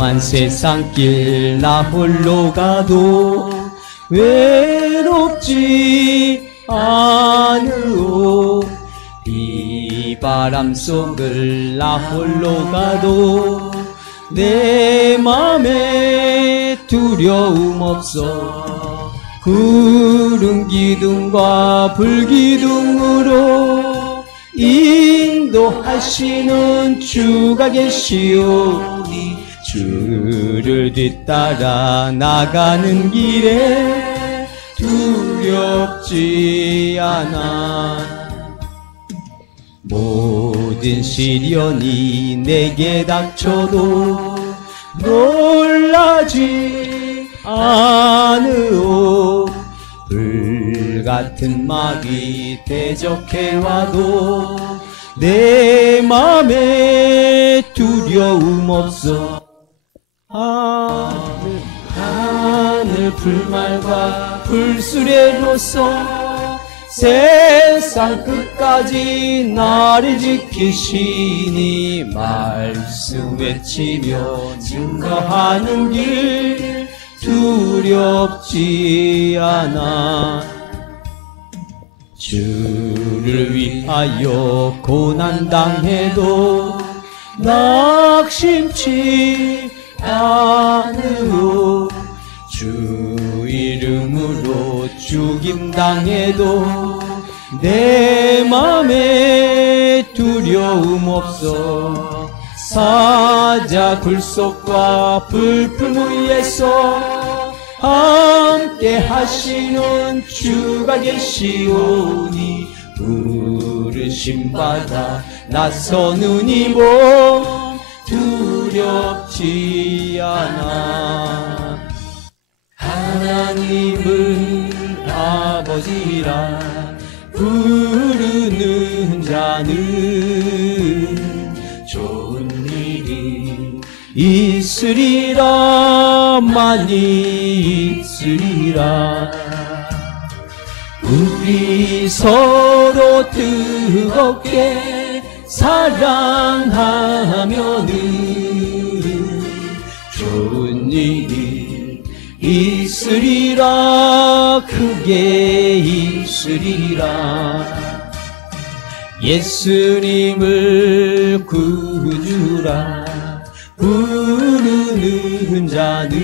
험한 세상길 나 홀로 가도 외롭지 않으오. 비바람 속을 나 홀로 가도 내 맘에 두려움 없어. 구름 기둥과 불기둥으로 인도하시는 주가 계시오니 주를 뒤따라 나가는 길에 두렵지 않아. 모든 시련이 내게 닥쳐도 놀라지 않으오. 불같은 마귀 대적해와도 내 맘에 두려움 없어. 하늘 불말과 불수레로서 세상 끝까지 나를 지키시니 말씀 외치며 증거하는 길 두렵지 않아. 주를 위하여 고난당해도 낙심치 않으오. 주 이름으로 죽임당해도 내 맘에 두려움 없어. 사자 굴속과 불품 위에서 함께 하시는 주가 계시오니 부르심 받아 나서는 이 몸 두렵지 않아. 하나님은 아버지라 부르는 자는 좋은 일이 있으리라. 많이 있으리라. 우리 서로 뜨겁게 사랑하면은 좋은 일이 있으리라. 크게 있으리라. 예수님을 구주라 부르는 자는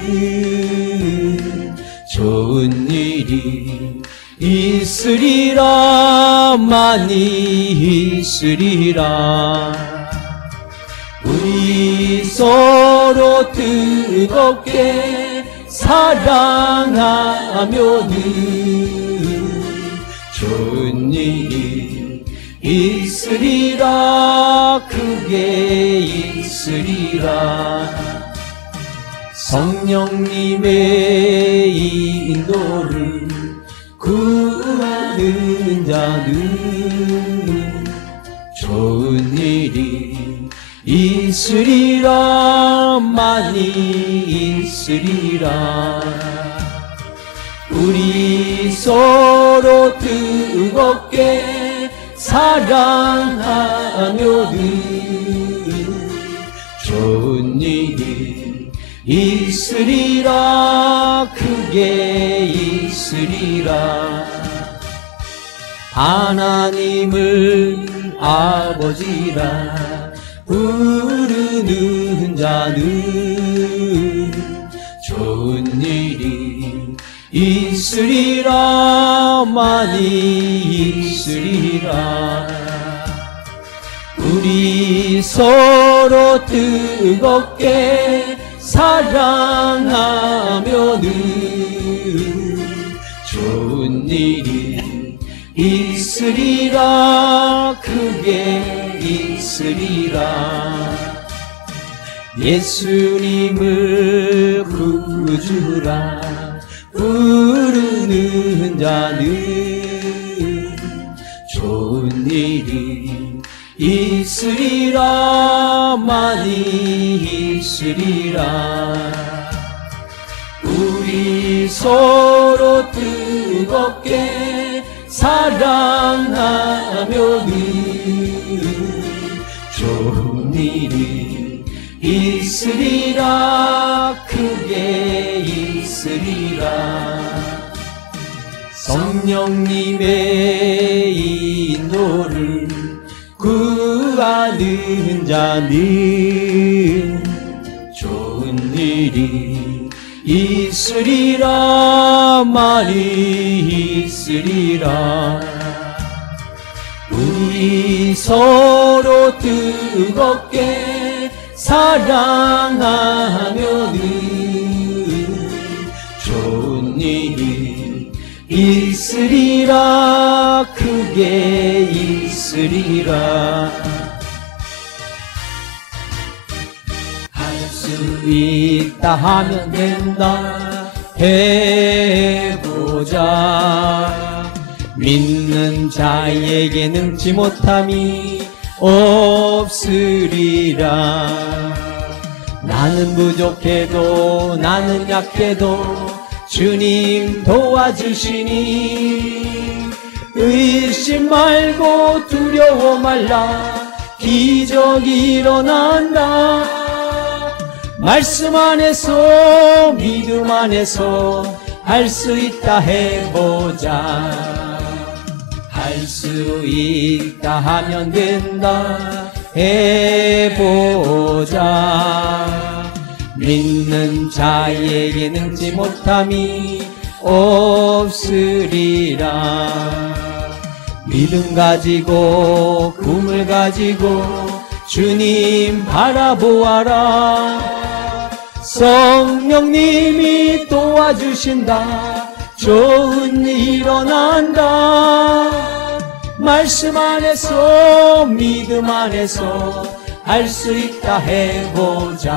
좋은 일이 있으리라. 많이 있으리라. 우리 서로 뜨겁게 사랑하면은 좋은 일이 있으리라. 크게 있으리라. 성령님의 인도를 구하는 자는 좋은 일이 있으리라. 많이 있으리라. 우리 서로 뜨겁게 사랑하면은 좋은 일이 있으리라. 크게 있으리라. 하나님을 아버지라 부르는 자는 좋은 일이 있으리라. 많이 있으리라. 우리 서로 뜨겁게 사랑하면은 좋은 일이 있으리라. 크게 있으리라. 예수님을 구주라 부르는 자는 좋은 일이 있으리라. 많이 있으리라. 우리 서로 뜨겁게 사랑하면은 좋은 일이 있으리라 크게 있으리라. 성령님의 인도를 구하는 자는 좋은 일이 있으리라 많이 있으리라. 우리 서로 뜨겁게 사랑하면은 좋은 일이 있으리라 크게 있으리라. 할 수 있다 하면 된다 해보자. 믿는 자에게 능치 못함이 없으리라. 나는 부족해도 나는 약해도 주님 도와주시니 의심 말고 두려워 말라. 기적이 일어난다. 말씀 안에서 믿음 안에서 할 수 있다 해보자. 할 수 있다 하면 된다 해보자. 믿는 자에게 능치 못함이 없으리라. 믿음 가지고 꿈을 가지고 주님 바라보아라. 성령님이 도와주신다. 좋은 일 일어난다. 말씀 안에서 믿음 안에서 할 수 있다 해보자.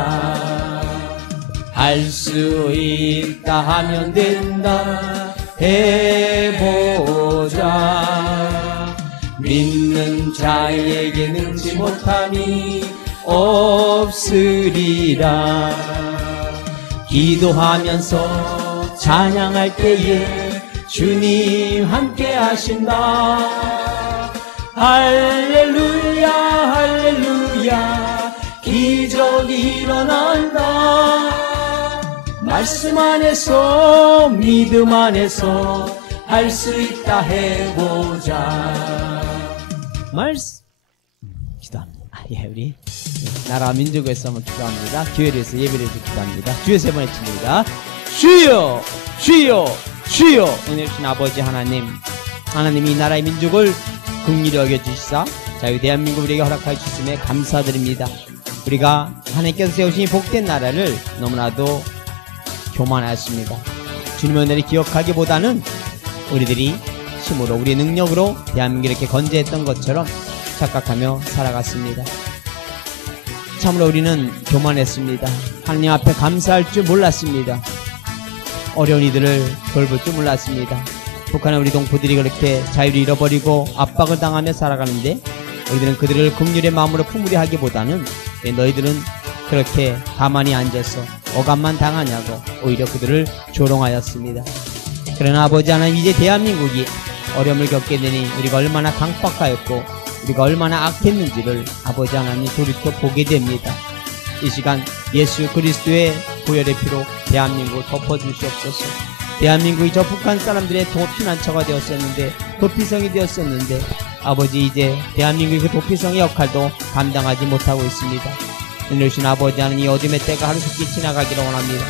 할 수 있다 하면 된다 해보자. 믿는 자에게 능치 못함이 없으리라. 기도하면서 찬양할 때에 주님 함께 하신다. 할렐루야 할렐루야 기적이 일어난다. 말씀 안에서 믿음 안에서 할 수 있다 해보자. 말씀 기도합니다. 우리 나라 민족에서 한번 기도합니다. 교회에서 예배를 해서 기도합니다. 주여 세 번 외칩니다. 주여 주여 주여. 은혜 주신 아버지 하나님, 하나님이 이 나라의 민족을 긍휼히 여겨주시사 자유 대한민국 우리에게 허락하여 주심에 감사드립니다. 우리가 하나님께서 세우신 복된 나라를 너무나도 교만하십니다. 주님의 은혜를 기억하기보다는 우리들이 힘으로 우리의 능력으로 대한민국을 이렇게 건재했던 것처럼 착각하며 살아갔습니다. 참으로 우리는 교만했습니다. 하나님 앞에 감사할 줄 몰랐습니다. 어려운 이들을 돌볼 줄 몰랐습니다. 북한의 우리 동포들이 그렇게 자유를 잃어버리고 압박을 당하며 살아가는데 우리들은 그들을 긍휼의 마음으로 품으려 하기보다는 너희들은 그렇게 가만히 앉아서 억압만 당하냐고 오히려 그들을 조롱하였습니다. 그러나 아버지 하나님, 이제 대한민국이 어려움을 겪게 되니 우리가 얼마나 강박하였고 우리가 얼마나 악했는지를 아버지 하나님 돌이켜 보게 됩니다. 이 시간 예수 그리스도의 보혈의 피로 대한민국을 덮어주시옵소서. 대한민국이 저 북한 사람들의 도피난처가 되었었는데, 도피성이 되었었는데 아버지, 이제 대한민국의 그 도피성의 역할도 감당하지 못하고 있습니다. 은혜주신 아버지 하나님, 이 어둠의 때가 하루속히 지나가기를 원합니다.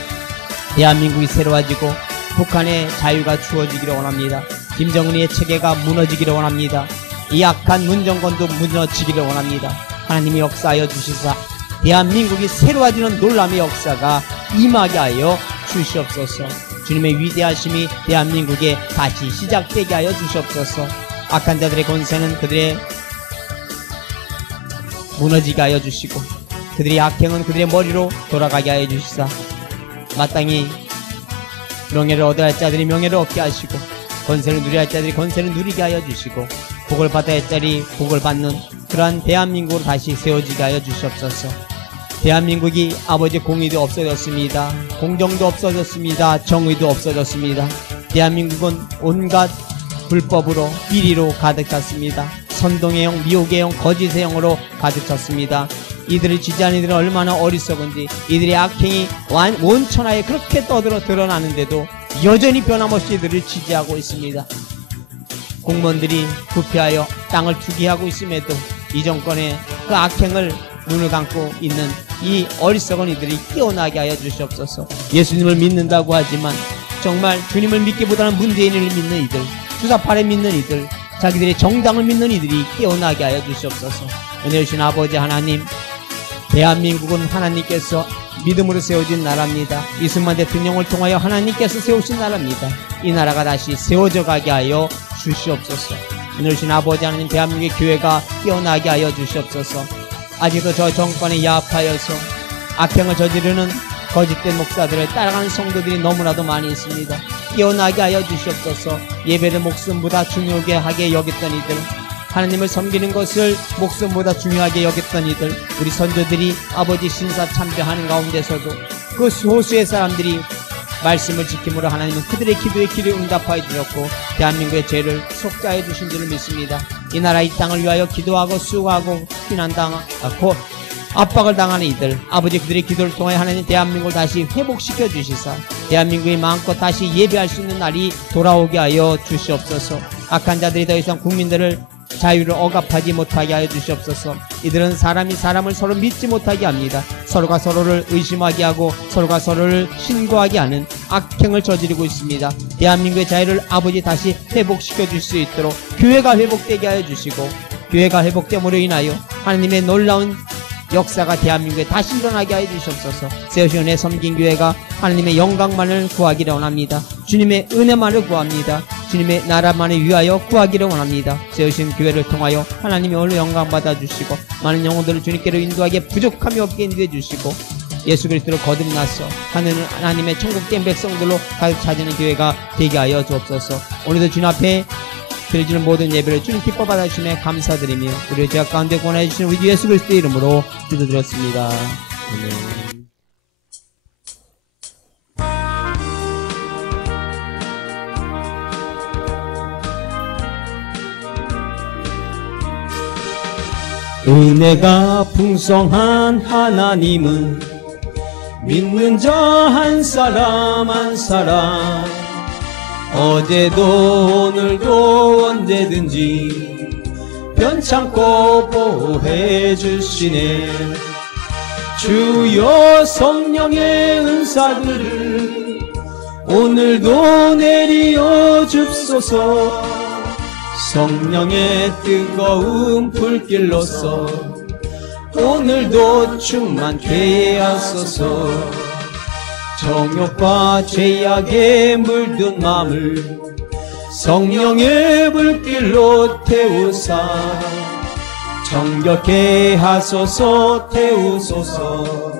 대한민국이 새로워지고 북한의 자유가 주어지기를 원합니다. 김정은의 체계가 무너지기를 원합니다. 이 악한 문정권도 무너지기를 원합니다. 하나님이 역사하여 주시사 대한민국이 새로워지는 놀람의 역사가 임하게 하여 주시옵소서. 주님의 위대하심이 대한민국에 다시 시작되게 하여 주시옵소서. 악한 자들의 권세는 그들의 무너지게 하여 주시고 그들의 악행은 그들의 머리로 돌아가게 하여 주시사 마땅히 명예를 얻어야 할 자들이 명예를 얻게 하시고 권세를 누려야 할 자들이 권세를 누리게 하여 주시고 복을 받아야 할 자들이 복을 받는 그러한 대한민국으로 다시 세워지게 하여 주시옵소서. 대한민국이 아버지 공의도 없어졌습니다. 공정도 없어졌습니다. 정의도 없어졌습니다. 대한민국은 온갖 불법으로 비리로 가득 찼습니다. 선동의 영, 미혹의 영, 거짓의 영으로 가득 찼습니다. 이들을 지지하는 이들은 얼마나 어리석은지, 이들의 악행이 온천하에 그렇게 떠들어 드러나는데도 여전히 변함없이 이들을 지지하고 있습니다. 공무원들이 부패하여 땅을 투기하고 있음에도 이 정권의 그 악행을 눈을 감고 있는 이 어리석은 이들이 깨어나게 하여 주시옵소서. 예수님을 믿는다고 하지만 정말 주님을 믿기보다는 문재인을 믿는 이들, 주사파를 믿는 이들, 자기들의 정당을 믿는 이들이 깨어나게 하여 주시옵소서. 은혜 주신 아버지 하나님, 대한민국은 하나님께서 믿음으로 세워진 나라입니다. 이승만 대통령을 통하여 하나님께서 세우신 나라입니다. 이 나라가 다시 세워져 가게 하여 주시옵소서. 은혜 주신 아버지 하나님, 대한민국의 교회가 깨어나게 하여 주시옵소서. 아직도 저 정권에 야합하여서 악행을 저지르는 거짓된 목사들을 따라가는 성도들이 너무나도 많이 있습니다. 깨어나게 하여 주시옵소서. 예배를 목숨보다 중요하게 하게 여겼던 이들, 하나님을 섬기는 것을 목숨보다 중요하게 여겼던 이들, 우리 선조들이 아버지 신사 참배하는 가운데서도 그 소수의 사람들이 말씀을 지킴으로 하나님은 그들의 기도에 귀를 응답하여 주셨고 대한민국의 죄를 속죄하여 주신 줄을 믿습니다. 이 나라 이 땅을 위하여 기도하고 수고하고 피난당하고 압박을 당하는 이들, 아버지 그들의 기도를 통해 하나님 대한민국을 다시 회복시켜 주시사 대한민국이 마음껏 다시 예배할 수 있는 날이 돌아오게 하여 주시옵소서. 악한 자들이 더 이상 국민들을 자유를 억압하지 못하게 하여 주시옵소서. 이들은 사람이 사람을 서로 믿지 못하게 합니다. 서로가 서로를 의심하게 하고 서로가 서로를 신고하게 하는 악행을 저지르고 있습니다. 대한민국의 자유를 아버지 다시 회복시켜 줄 수 있도록 교회가 회복되게 하여 주시고, 교회가 회복됨으로 인하여 하나님의 놀라운 역사가 대한민국에 다시 일어나게 하여 주시옵소서. 세우신 은혜 섬긴 교회가 하나님의 영광만을 구하기를 원합니다. 주님의 은혜만을 구합니다. 주님의 나라만을 위하여 구하기를 원합니다. 세우신 교회를 통하여 하나님의 오늘 영광 받아주시고 많은 영혼들을 주님께로 인도하기에 부족함이 없게 인도해 주시고 예수 그리스도로 거듭나서 하나님의 천국된 백성들로 가득 차지는 교회가 되게 하여 주옵소서. 오늘도 주님 앞에 드려지는 모든 예배를 주님 기뻐 받아주시며 감사드리며 우리의 죄악 가운데 권하여 주시는 우리 예수 그리스도의 이름으로 기도드렸습니다. 아멘. 은혜가 풍성한 하나님은 믿는 자 한 사람 한 사람 어제도 오늘도 언제든지 변창고 보호해 주시네. 주여 성령의 은사들을 오늘도 내리어 줍소서. 성령의 뜨거운 불길로서 오늘도 충만케 하소서. 정욕과 죄악에 물든 마음을 성령의 불길로 태우사 정결케 하소서. 태우소서.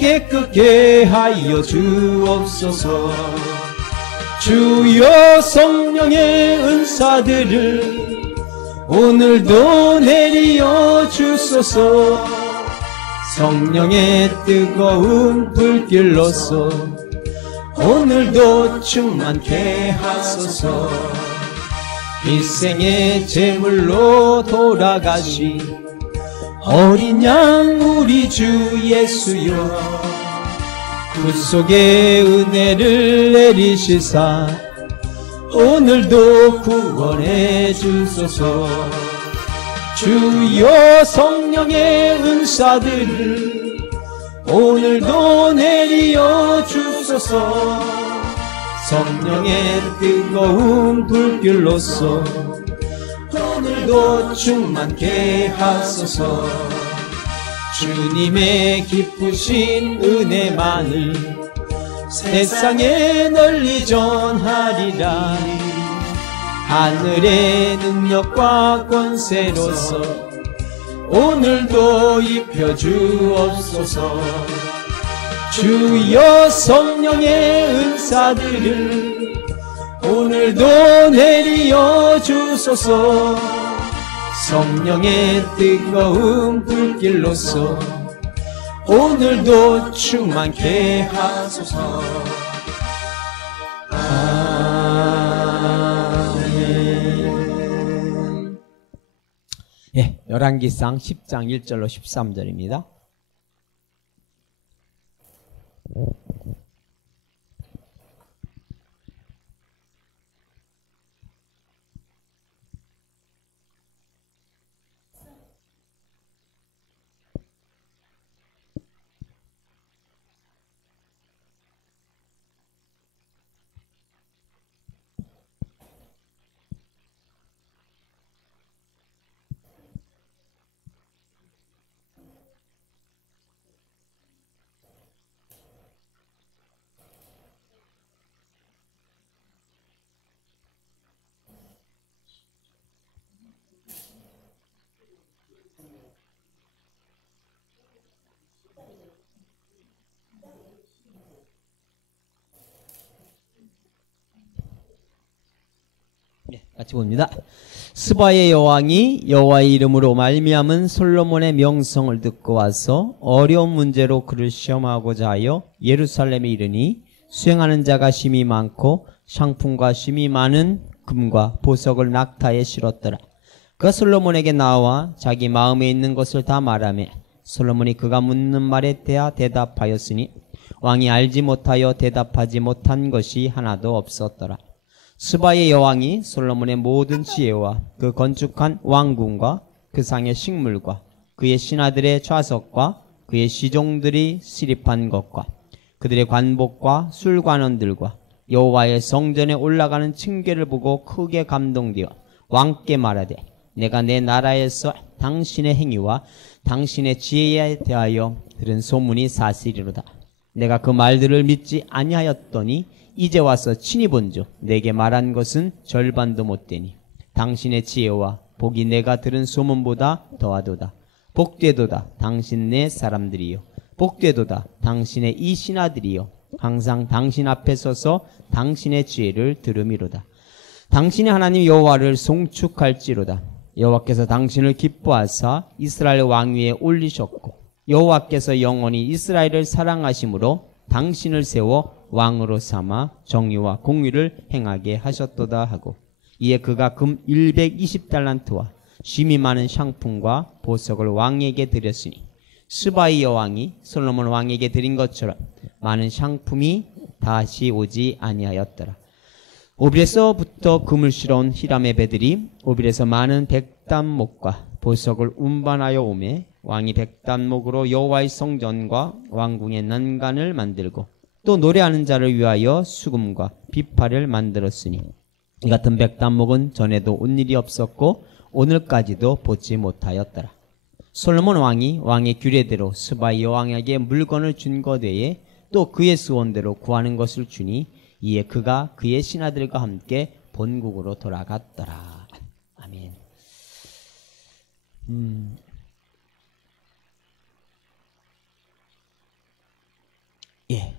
깨끗게 하여 주옵소서. 주여 성령의 은사들을 오늘도 내리어 주소서. 성령의 뜨거운 불길로서 오늘도 충만케 하소서. 일생의 제물로 돌아가신 어린 양 우리 주 예수여, 구속의 은혜를 내리시사 오늘도 구원해 주소서. 주여 성령의 은사들을 오늘도 내리어 주소서. 성령의 뜨거운 불길로서 오늘도 충만케 하소서. 주님의 기쁘신 은혜만을 세상에 널리 전하리라. 하늘의 능력과 권세로서 오늘도 입혀주옵소서. 주여 성령의 은사들을 오늘도 내리어 주소서. 성령의 뜨거운 불길로서 오늘도 충만케 하소서. 아멘. 예, 열왕기상 10장 1절로 13절입니다. 같이 봅니다. 스바의 여왕이 여호와의 이름으로 말미암은 솔로몬의 명성을 듣고 와서 어려운 문제로 그를 시험하고자 하여 예루살렘에 이르니 수행하는 자가 심히 많고 상품과 심히 많은 금과 보석을 낙타에 실었더라. 그가 솔로몬에게 나와 자기 마음에 있는 것을 다 말하매 솔로몬이 그가 묻는 말에 대하 대답하였으니 왕이 알지 못하여 대답하지 못한 것이 하나도 없었더라. 스바의 여왕이 솔로몬의 모든 지혜와 그 건축한 왕궁과 그 상의 식물과 그의 신하들의 좌석과 그의 시종들이 시립한 것과 그들의 관복과 술관원들과 여호와의 성전에 올라가는 층계를 보고 크게 감동되어 왕께 말하되 내가 내 나라에서 당신의 행위와 당신의 지혜에 대하여 들은 소문이 사실이로다. 내가 그 말들을 믿지 아니하였더니 이제 와서 친히 본즉 내게 말한 것은 절반도 못되니 당신의 지혜와 복이 내가 들은 소문보다 더하도다. 복되도다 당신 내 사람들이요 복되도다 당신의 이 신하들이요 항상 당신 앞에 서서 당신의 지혜를 들음이로다. 당신의 하나님 여호와를 송축할지로다. 여호와께서 당신을 기뻐하사 이스라엘 왕위에 올리셨고 여호와께서 영원히 이스라엘을 사랑하심으로 당신을 세워 왕으로 삼아 정의와 공의를 행하게 하셨도다 하고 이에 그가 금 120달란트와 심히 많은 상품과 보석을 왕에게 드렸으니 스바의 여왕이 솔로몬 왕에게 드린 것처럼 많은 상품이 다시 오지 아니하였더라. 오빌에서부터 금을 실어온 히람의 배들이 오빌에서 많은 백단목과 보석을 운반하여 오매 왕이 백단목으로 여호와의 성전과 왕궁의 난간을 만들고 또 노래하는 자를 위하여 수금과 비파를 만들었으니 이 같은 백단목은 전에도 온 일이 없었고 오늘까지도 보지 못하였더라. 솔로몬 왕이 왕의 규례대로 스바의 여왕에게 물건을 준 것 외에 또 그의 수원대로 구하는 것을 주니 이에 그가 그의 신하들과 함께 본국으로 돌아갔더라. 아멘. 예.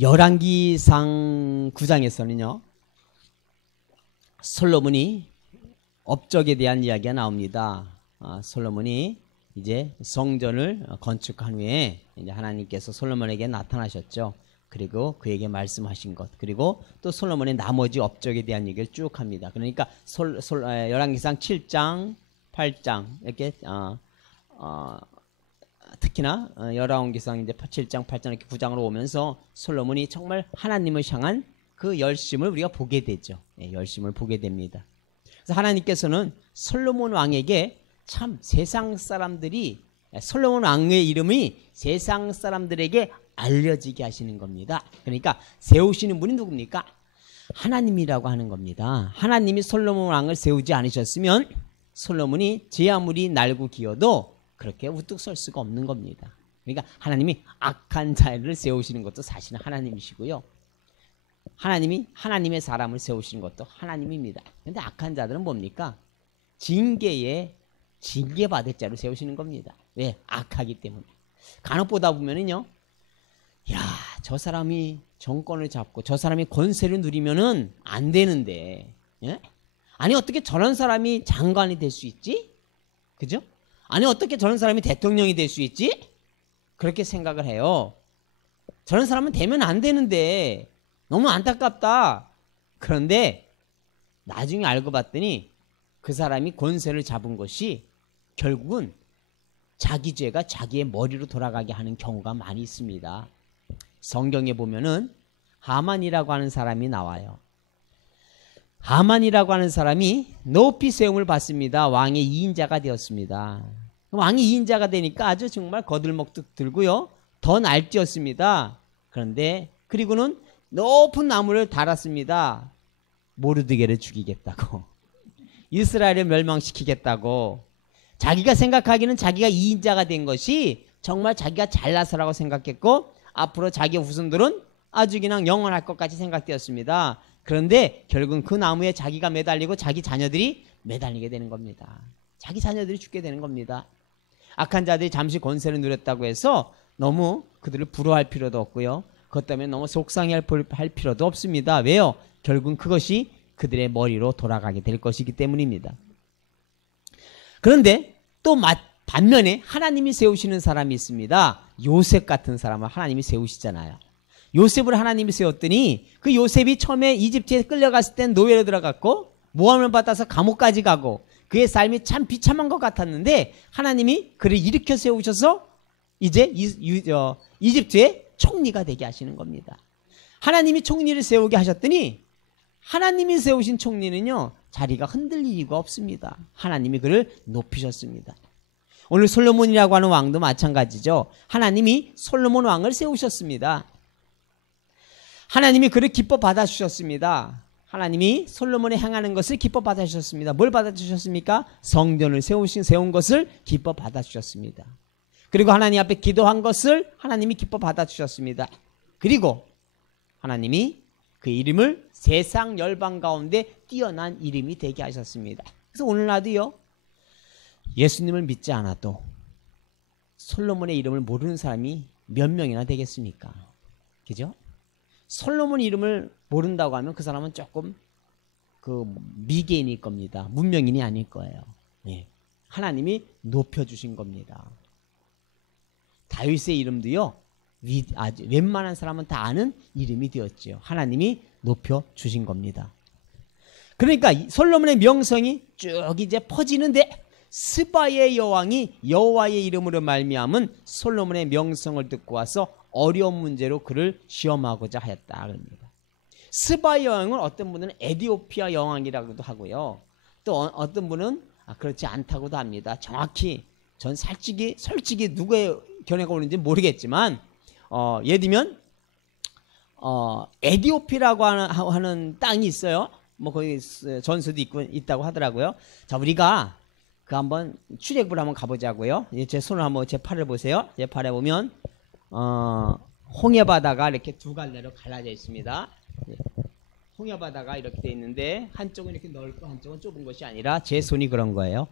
열왕기상 9장에서는요 솔로몬이 업적에 대한 이야기가 나옵니다. 솔로몬이 이제 성전을 건축한 후에 이제 하나님께서 솔로몬에게 나타나셨죠. 그리고 그에게 말씀하신 것, 그리고 또 솔로몬의 나머지 업적에 대한 얘기를 쭉 합니다. 그러니까 열왕기상 7장, 8장 이렇게 특히나 열왕기상 이제 7장, 8장 이렇게 9장으로 오면서 솔로몬이 정말 하나님을 향한 그 열심을 우리가 보게 되죠. 예, 열심을 보게 됩니다. 그래서 하나님께서는 솔로몬 왕에게 참 세상 사람들이 솔로몬 왕의 이름이 세상 사람들에게 알려지게 하시는 겁니다. 그러니까 세우시는 분이 누굽니까? 하나님이라고 하는 겁니다. 하나님이 솔로몬 왕을 세우지 않으셨으면 솔로몬이 제 아무리 날고 기어도 그렇게 우뚝 설 수가 없는 겁니다. 그러니까 하나님이 악한 자를 세우시는 것도 사실은 하나님이시고요. 하나님이 하나님의 사람을 세우시는 것도 하나님입니다. 그런데 악한 자들은 뭡니까? 징계받을 자로 세우시는 겁니다. 왜? 악하기 때문에. 간혹 보다 보면은요, 야, 저 사람이 정권을 잡고 저 사람이 권세를 누리면은 안 되는데, 예? 아니 어떻게 저런 사람이 장관이 될 수 있지? 그죠? 아니 어떻게 저런 사람이 대통령이 될 수 있지? 그렇게 생각을 해요. 저런 사람은 되면 안 되는데 너무 안타깝다. 그런데 나중에 알고 봤더니 그 사람이 권세를 잡은 것이 결국은 자기 죄가 자기의 머리로 돌아가게 하는 경우가 많이 있습니다. 성경에 보면은 하만이라고 하는 사람이 나와요. 하만이라고 하는 사람이 높이 세움을 받습니다. 왕의 2인자가 되었습니다. 왕이 2인자가 되니까 아주 정말 거들먹듯 들고요. 더 날뛰었습니다. 그런데 그리고는 높은 나무를 달았습니다. 모르드게를 죽이겠다고. 이스라엘을 멸망시키겠다고. 자기가 생각하기는 자기가 2인자가 된 것이 정말 자기가 잘나서라고 생각했고 앞으로 자기의 후손들은 아주 그냥 영원할 것 같이 생각되었습니다. 그런데 결국은 그 나무에 자기가 매달리고 자기 자녀들이 매달리게 되는 겁니다. 자기 자녀들이 죽게 되는 겁니다. 악한 자들이 잠시 권세를 누렸다고 해서 너무 그들을 부러워할 필요도 없고요. 그것 때문에 너무 속상해할 필요도 없습니다. 왜요? 결국은 그것이 그들의 머리로 돌아가게 될 것이기 때문입니다. 그런데 또 반면에 하나님이 세우시는 사람이 있습니다. 요셉 같은 사람을 하나님이 세우시잖아요. 요셉을 하나님이 세웠더니 그 요셉이 처음에 이집트에 끌려갔을 땐 노예로 들어갔고 모함을 받아서 감옥까지 가고 그의 삶이 참 비참한 것 같았는데 하나님이 그를 일으켜 세우셔서 이제 이집트의 총리가 되게 하시는 겁니다. 하나님이 총리를 세우게 하셨더니 하나님이 세우신 총리는요 자리가 흔들릴 이유가 없습니다. 하나님이 그를 높이셨습니다. 오늘 솔로몬이라고 하는 왕도 마찬가지죠. 하나님이 솔로몬 왕을 세우셨습니다. 하나님이 그를 기뻐 받아주셨습니다. 하나님이 솔로몬이 행하는 것을 기뻐 받아주셨습니다. 뭘 받아주셨습니까? 성전을 세운 것을 기뻐 받아주셨습니다. 그리고 하나님 앞에 기도한 것을 하나님이 기뻐 받아주셨습니다. 그리고 하나님이 그 이름을 세상 열방 가운데 뛰어난 이름이 되게 하셨습니다. 그래서 오늘 나도요 예수님을 믿지 않아도 솔로몬의 이름을 모르는 사람이 몇 명이나 되겠습니까? 그죠? 솔로몬 이름을 모른다고 하면 그 사람은 조금 그 미개인일 겁니다. 문명인이 아닐 거예요. 예. 하나님이 높여주신 겁니다. 다윗의 이름도요 아주 웬만한 사람은 다 아는 이름이 되었죠. 하나님이 높여주신 겁니다. 그러니까 솔로몬의 명성이 쭉 이제 퍼지는데 스바의 여왕이 여호와의 이름으로 말미암은 솔로몬의 명성을 듣고 와서 어려운 문제로 그를 시험하고자 하였다 그럽니다. 스바의 여왕은 어떤 분은 에디오피아 여왕이라고도 하고요. 또 어떤 분은 그렇지 않다고도 합니다. 정확히 전 솔직히 누구의 견해가 오는지 모르겠지만 예를 들면 에디오피아라고 하는 땅이 있어요. 뭐 거기 전수도 있다고 하더라고요. 자, 우리가 그 한번 출애굽을 한번 가보자고요. 제 손을 한번 제 팔을 보세요. 제 팔에 보면 홍해 바다가 이렇게 두 갈래로 갈라져 있습니다. 홍해 바다가 이렇게 돼 있는데 한쪽은 이렇게 넓고 한쪽은 좁은 것이 아니라 제 손이 그런 거예요.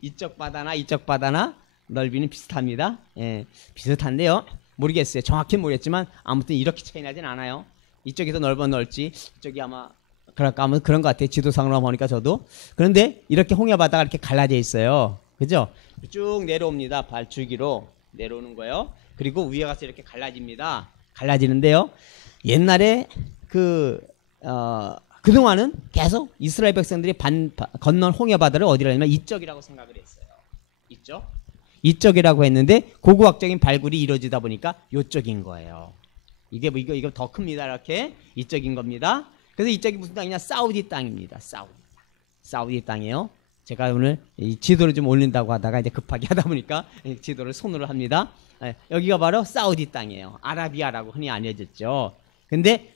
이쪽 바다나 넓이는 비슷합니다. 예, 비슷한데요. 모르겠어요. 정확히는 모르겠지만 아무튼 이렇게 차이 나진 않아요. 이쪽이 더 넓을지 이쪽이 아마 그럴까 하면 그런 것 같아요. 지도상으로 보니까 저도. 그런데 이렇게 홍해 바다가 이렇게 갈라져 있어요. 그죠? 쭉 내려옵니다. 발줄기로 내려오는 거예요. 그리고 위에 가서 이렇게 갈라집니다. 갈라지는데요. 옛날에 그동안은 계속 이스라엘 백성들이 건넌 홍해 바다를 어디라 하냐면 이쪽이라고 생각을 했어요. 이쪽이라고 했는데 고고학적인 발굴이 이루어지다 보니까 이쪽인 거예요. 이거 더 큽니다. 이렇게 이쪽인 겁니다. 그래서 이쪽이 무슨 땅이냐? 사우디 땅입니다. 사우디 땅이에요. 제가 오늘 이 지도를 좀 올린다고 하다가 이제 급하게 하다 보니까 지도를 손으로 합니다. 여기가 바로 사우디 땅이에요. 아라비아라고 흔히 알려졌죠. 근데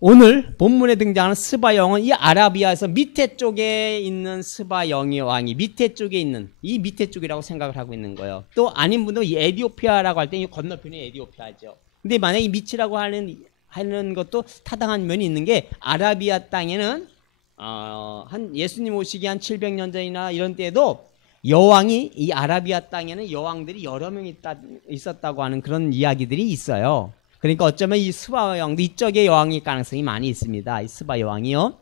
오늘 본문에 등장하는 스바 왕은 이 아라비아에서 밑에 쪽에 있는 스바 왕이 밑에 쪽에 있는 이 밑에 쪽이라고 생각을 하고 있는 거예요. 또 아닌 분도 이 에디오피아라고 할 때 이 건너편이 에디오피아죠. 근데 만약에 이 밑이라고 하는 것도 타당한 면이 있는 게 아라비아 땅에는 한 예수님 오시기 한 700년 전이나 이런 때에도 여왕이 이 아라비아 땅에는 여왕들이 여러 명 있었다고 하는 그런 이야기들이 있어요. 그러니까 어쩌면 이 스바 여왕도 이쪽에 여왕일 가능성이 많이 있습니다. 이 스바 여왕이요.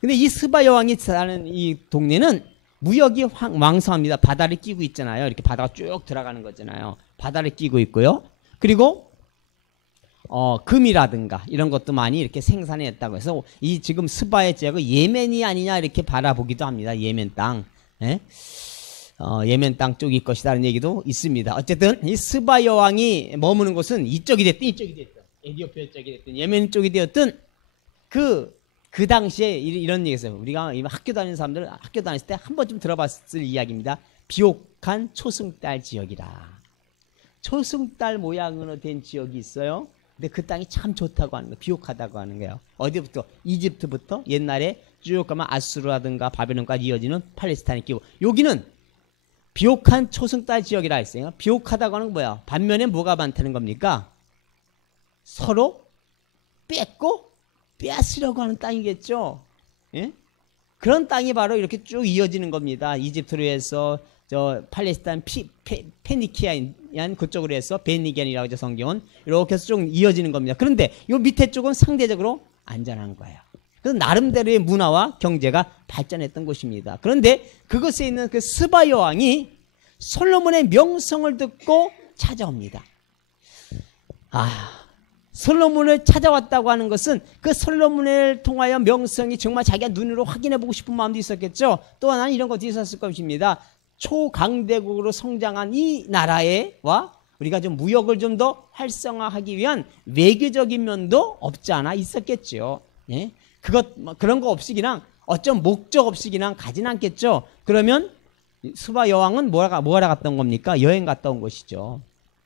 근데 이 스바 여왕이 사는 이 동네는 무역이 왕성합니다. 바다를 끼고 있잖아요. 이렇게 바다가 쭉 들어가는 거잖아요. 바다를 끼고 있고요. 그리고 금이라든가 이런 것도 많이 이렇게 생산했다고 해서 이 지금 스바의 지역은 예멘이 아니냐 이렇게 바라보기도 합니다. 예멘 땅. 예? 예멘 땅 쪽일 것이라는 얘기도 있습니다. 어쨌든 이 스바 여왕이 머무는 곳은 이쪽이 됐든 에티오피아 쪽이 됐든 예멘 쪽이 되었든 그 당시에 이런 얘기했어요. 우리가 학교 다니는 사람들 학교 다녔을 때 한 번쯤 들어봤을 이야기입니다. 비옥한 초승달 지역이라. 초승달 모양으로 된 지역이 있어요. 근데 그 땅이 참 좋다고 하는 거예요. 비옥하다고 하는 거예요. 어디부터? 이집트부터 옛날에 쭉 가면 아수르라든가 바벨론까지 이어지는 팔레스타인이 끼고 여기는 비옥한 초승달 지역이라 했어요. 비옥하다고 하는 건 뭐야? 반면에 뭐가 많다는 겁니까? 서로 뺏고 빼앗으려고 하는 땅이겠죠. 예? 그런 땅이 바로 이렇게 쭉 이어지는 겁니다. 이집트로 해서 저 팔레스타인 페니키안 그쪽으로 해서 베니겐이라고 하죠. 성경은 이렇게 해서 쭉 이어지는 겁니다. 그런데 이 밑에 쪽은 상대적으로 안전한 거예요. 그래서 나름대로의 문화와 경제가 발전했던 곳입니다. 그런데 그것에 있는 그 스바 여왕이 솔로몬의 명성을 듣고 찾아옵니다. 솔로몬을 찾아왔다고 하는 것은 그 솔로몬을 통하여 명성이 정말 자기가 눈으로 확인해보고 싶은 마음도 있었겠죠. 또 하나는 이런 것도 있었을 것입니다. 초강대국으로 성장한 이 나라에와 우리가 좀 무역을 좀 더 활성화하기 위한 외교적인 면도 없지 않아 있었겠죠. 예? 그런 거 없이 그냥 어쩜 목적 없이 그냥 가진 않겠죠. 그러면 수바 여왕은 뭐하러 갔다 온 겁니까? 여행 갔다 온 것이죠.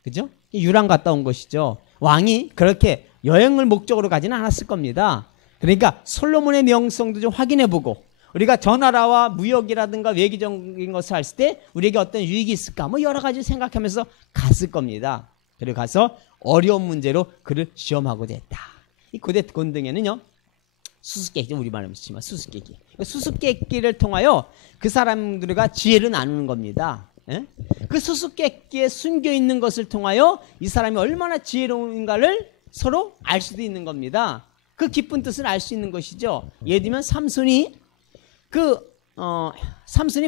그죠? 유랑 갔다 온 것이죠. 왕이 그렇게 여행을 목적으로 가지는 않았을 겁니다. 그러니까 솔로몬의 명성도 좀 확인해보고 우리가 저 나라와 무역이라든가 외교적인 것을 했을 때 우리에게 어떤 유익이 있을까 뭐 여러 가지 생각하면서 갔을 겁니다. 그리고 가서 어려운 문제로 그를 시험하고자 했다. 이 고대 권등에는요 수수께끼, 우리말로 치면 수수께끼. 수수께끼를 통하여 그 사람들과 지혜를 나누는 겁니다. 예? 그 수수께끼에 숨겨 있는 것을 통하여 이 사람이 얼마나 지혜로운가를 서로 알 수도 있는 겁니다. 그 깊은 뜻을 알 수 있는 것이죠. 예를 들면 삼손이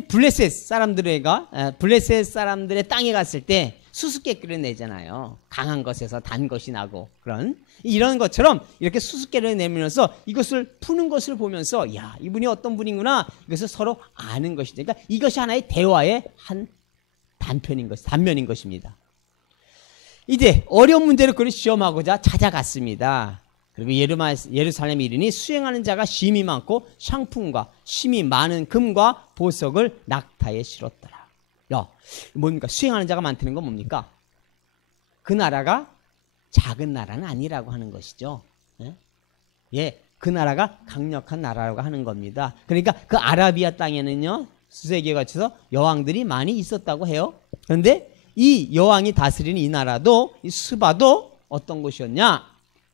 블레셋 사람들의 땅에 갔을 때 수수께끼를 내잖아요. 강한 것에서 단 것이 나고 이런 것처럼 이렇게 수수께끼를 내면서 이것을 푸는 것을 보면서 야, 이분이 어떤 분이구나 이것을 서로 아는 것이죠. 그러니까 이것이 하나의 대화의 한 단면인 것입니다. 이제 어려운 문제를 그를 시험하고자 찾아갔습니다. 그리고 예루살렘에 이르니 수행하는 자가 심이 많고 상품과 심이 많은 금과 보석을 낙타에 실었더라. 야, 뭡니까? 수행하는 자가 많다는 건 뭡니까? 그 나라가 작은 나라는 아니라고 하는 것이죠. 그 나라가 강력한 나라라고 하는 겁니다. 그러니까 그 아라비아 땅에는요 수세기에 거쳐서 여왕들이 많이 있었다고 해요. 그런데 이 여왕이 다스리는 이 나라도 이 스바도 어떤 곳이었냐?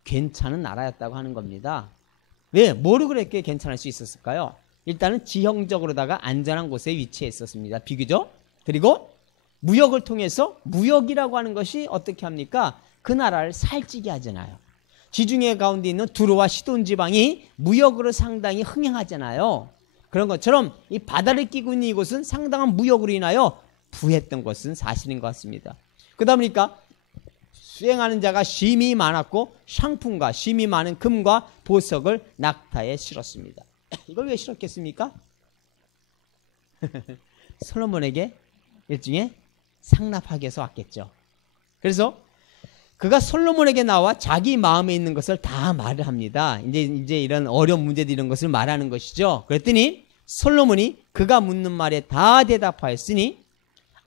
괜찮은 나라였다고 하는 겁니다. 왜? 뭐로 그렇게 괜찮을 수 있었을까요? 일단은 지형적으로다가 안전한 곳에 위치해 있었습니다. 비교적. 그리고 무역을 통해서 무역이라고 하는 것이 어떻게 합니까? 그 나라를 살찌게 하잖아요. 지중해 가운데 있는 두로와 시돈 지방이 무역으로 상당히 흥행하잖아요. 그런 것처럼 이 바다를 끼고 있는 이곳은 상당한 무역으로 인하여 부했던 것은 사실인 것 같습니다. 그러다 보니까 수행하는 자가 심이 많았고 상품과 심이 많은 금과 보석을 낙타에 실었습니다. 이걸 왜 실었겠습니까? 솔로몬에게 일종의 상납하기 위해서 왔겠죠. 그래서 그가 솔로몬에게 나와 자기 마음에 있는 것을 다 말을 합니다. 이제 이런 어려운 문제들 이런 것을 말하는 것이죠. 그랬더니 솔로몬이 그가 묻는 말에 다 대답하였으니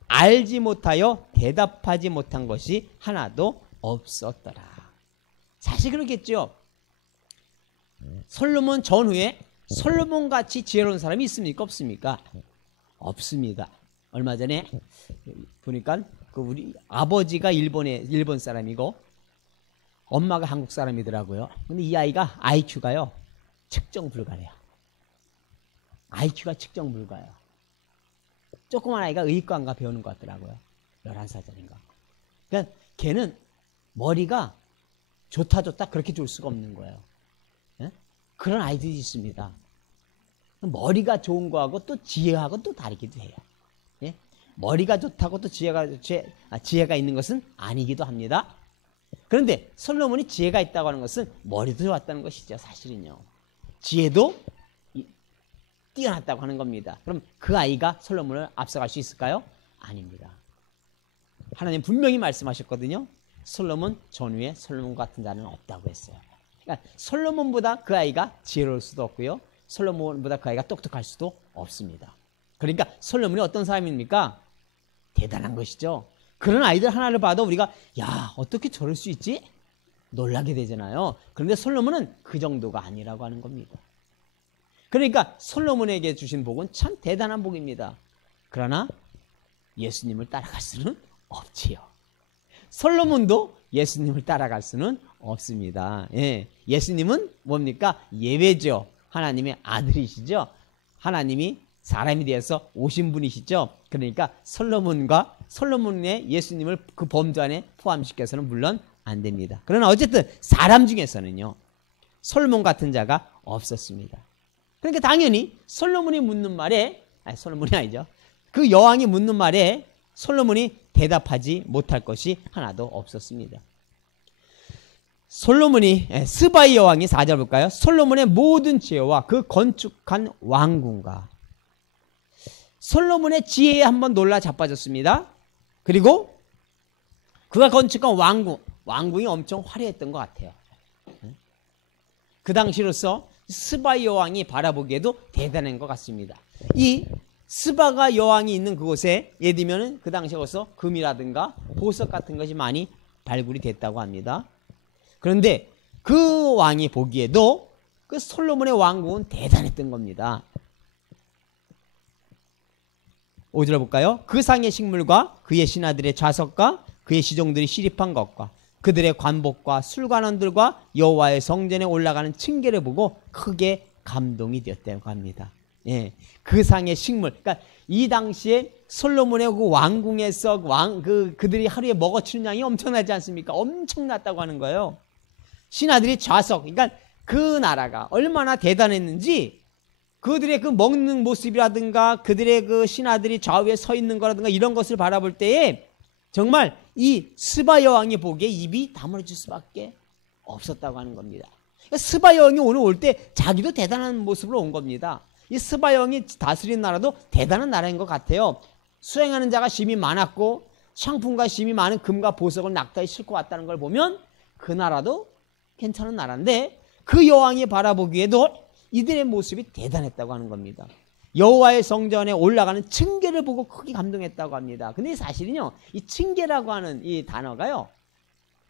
알지 못하여 대답하지 못한 것이 하나도 없었더라. 사실 그렇겠죠. 솔로몬 전후에 솔로몬같이 지혜로운 사람이 있습니까? 없습니까? 없습니다. 얼마 전에 보니까 우리 아버지가 일본 사람이고 엄마가 한국 사람이더라고요. 근데 이 아이가 IQ가요 측정 불가래요. IQ가 측정 불가요. 조그만 아이가 의과인가 배우는 것 같더라고요. 11살짜리인가. 그러니까 걔는 머리가 좋다 그렇게 좋을 수가 없는 거예요. 예? 그런 아이들이 있습니다. 머리가 좋은 거하고 또 지혜하고 또 다르기도 해요. 머리가 좋다고 또 지혜가 있는 것은 아니기도 합니다. 그런데 솔로몬이 지혜가 있다고 하는 것은 머리도 좋았다는 것이죠. 사실은요. 지혜도 뛰어났다고 하는 겁니다. 그럼 그 아이가 솔로몬을 앞서갈 수 있을까요? 아닙니다. 하나님 분명히 말씀하셨거든요. 솔로몬 전후에 솔로몬 같은 자는 없다고 했어요. 그러니까 솔로몬보다 그 아이가 지혜로울 수도 없고요. 솔로몬보다 그 아이가 똑똑할 수도 없습니다. 그러니까 솔로몬이 어떤 사람입니까? 대단한 것이죠. 그런 아이들 하나를 봐도 우리가 야, 어떻게 저럴 수 있지? 놀라게 되잖아요. 그런데 솔로몬은 그 정도가 아니라고 하는 겁니다. 그러니까 솔로몬에게 주신 복은 참 대단한 복입니다. 그러나 예수님을 따라갈 수는 없지요. 솔로몬도 예수님을 따라갈 수는 없습니다. 예, 예수님은 뭡니까? 예외죠. 하나님의 아들이시죠. 하나님이 사람이 되어서 오신 분이시죠. 그러니까 솔로몬의 예수님을 그 범주 안에 포함시켜서는 물론 안 됩니다. 그러나 어쨌든 사람 중에서는요, 솔로몬 같은 자가 없었습니다. 그러니까 당연히 솔로몬이 묻는 말에, 솔로몬이 아니죠. 그 여왕이 묻는 말에 솔로몬이 대답하지 못할 것이 하나도 없었습니다. 솔로몬이, 스바의 여왕이 4절 볼까요? 솔로몬의 모든 지혜와 그 건축한 왕궁과, 솔로몬의 지혜에 한번 놀라 자빠졌습니다. 그리고 그가 건축한 왕궁이 엄청 화려했던 것 같아요. 그 당시로서 스바의 여왕이 바라보기에도 대단한 것 같습니다. 이 스바가 여왕이 있는 그곳에 예를 들면 그 당시로서 금이라든가 보석 같은 것이 많이 발굴이 됐다고 합니다. 그런데 그 왕이 보기에도 그 솔로몬의 왕궁은 대단했던 겁니다. 5절 볼까요? 그 상의 식물과 그의 신하들의 좌석과 그의 시종들이 시립한 것과 그들의 관복과 술관원들과 여호와의 성전에 올라가는 층계를 보고 크게 감동이 되었다고 합니다. 예, 그 상의 식물, 그러니까 이 당시에 솔로몬의 그 왕궁에서 그들이 하루에 먹어치는 양이 엄청나지 않습니까? 엄청났다고 하는 거예요. 신하들이 좌석, 그러니까 그 나라가 얼마나 대단했는지 그들의 그 먹는 모습이라든가 그들의 그 신하들이 좌우에 서 있는 거라든가 이런 것을 바라볼 때에 정말 이 스바 여왕이 보기에 입이 다물어질 수밖에 없었다고 하는 겁니다. 그러니까 스바 여왕이 오늘 올 때 자기도 대단한 모습으로 온 겁니다. 이 스바 여왕이 다스리는 나라도 대단한 나라인 것 같아요. 수행하는 자가 심히 많았고 상품과 심히 많은 금과 보석을 낙타에 싣고 왔다는 걸 보면 그 나라도 괜찮은 나라인데 그 여왕이 바라보기에도 이들의 모습이 대단했다고 하는 겁니다. 여호와의 성전에 올라가는 층계를 보고 크게 감동했다고 합니다. 근데 사실은요, 이 층계라고 하는 이 단어가요,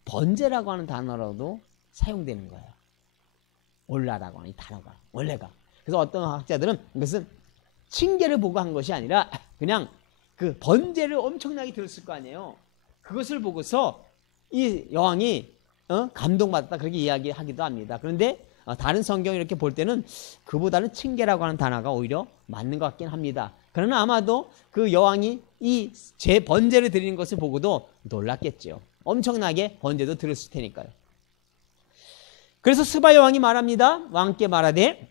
번제라고 하는 단어로도 사용되는 거예요. 올라라고 하는 이 단어가 원래가. 그래서 어떤 학자들은 이것은 층계를 보고 한 것이 아니라 그냥 그 번제를 엄청나게 들었을 거 아니에요. 그것을 보고서 이 여왕이 감동받았다 그렇게 이야기하기도 합니다. 그런데 다른 성경 이렇게 볼 때는 그보다는 층계라고 하는 단어가 오히려 맞는 것 같긴 합니다. 그러나 아마도 그 여왕이 이 제 번제를 드리는 것을 보고도 놀랐겠죠. 엄청나게 번제도 들었을 테니까요. 그래서 스바 여왕이 말합니다. 왕께 말하되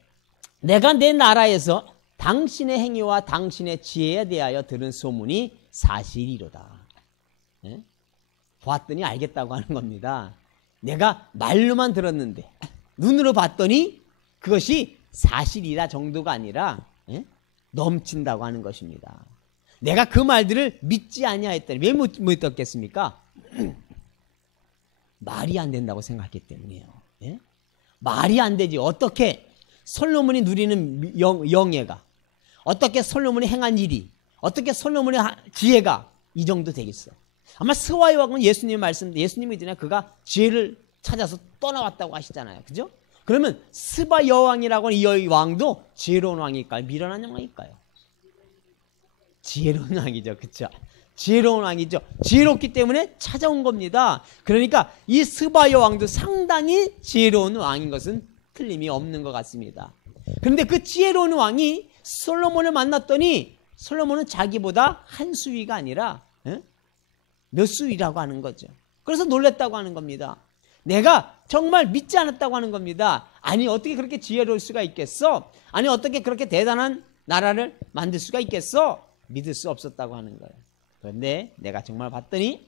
내가 내 나라에서 당신의 행위와 당신의 지혜에 대하여 들은 소문이 사실이로다. 네? 보았더니 알겠다고 하는 겁니다. 내가 말로만 들었는데 눈으로 봤더니 그것이 사실이라 정도가 아니라 넘친다고 하는 것입니다. 내가 그 말들을 믿지 아니하였더니 왜 못 믿었겠습니까? 말이 안 된다고 생각했기 때문이에요. 예? 말이 안 되지. 어떻게 솔로몬이 누리는 영예가, 어떻게 솔로몬이 행한 일이, 어떻게 솔로몬의 지혜가 이 정도 되겠어? 아마 스바의 왕은 예수님의 말씀, 예수님이 있잖아요. 그가 지혜를 찾아서 떠나왔다고 하시잖아요. 그죠? 그러면 스바 여왕이라고 하는 이 왕도 지혜로운 왕일까요? 미련한 왕일까요? 지혜로운 왕이죠. 그렇죠? 지혜로운 왕이죠. 지혜롭기 때문에 찾아온 겁니다. 그러니까 이 스바 여왕도 상당히 지혜로운 왕인 것은 틀림이 없는 것 같습니다. 그런데 그 지혜로운 왕이 솔로몬을 만났더니 솔로몬은 자기보다 한 수위가 아니라 몇 수위라고 하는 거죠. 그래서 놀랬다고 하는 겁니다. 내가 정말 믿지 않았다고 하는 겁니다. 아니 어떻게 그렇게 지혜로울 수가 있겠어? 아니 어떻게 그렇게 대단한 나라를 만들 수가 있겠어? 믿을 수 없었다고 하는 거예요. 그런데 내가 정말 봤더니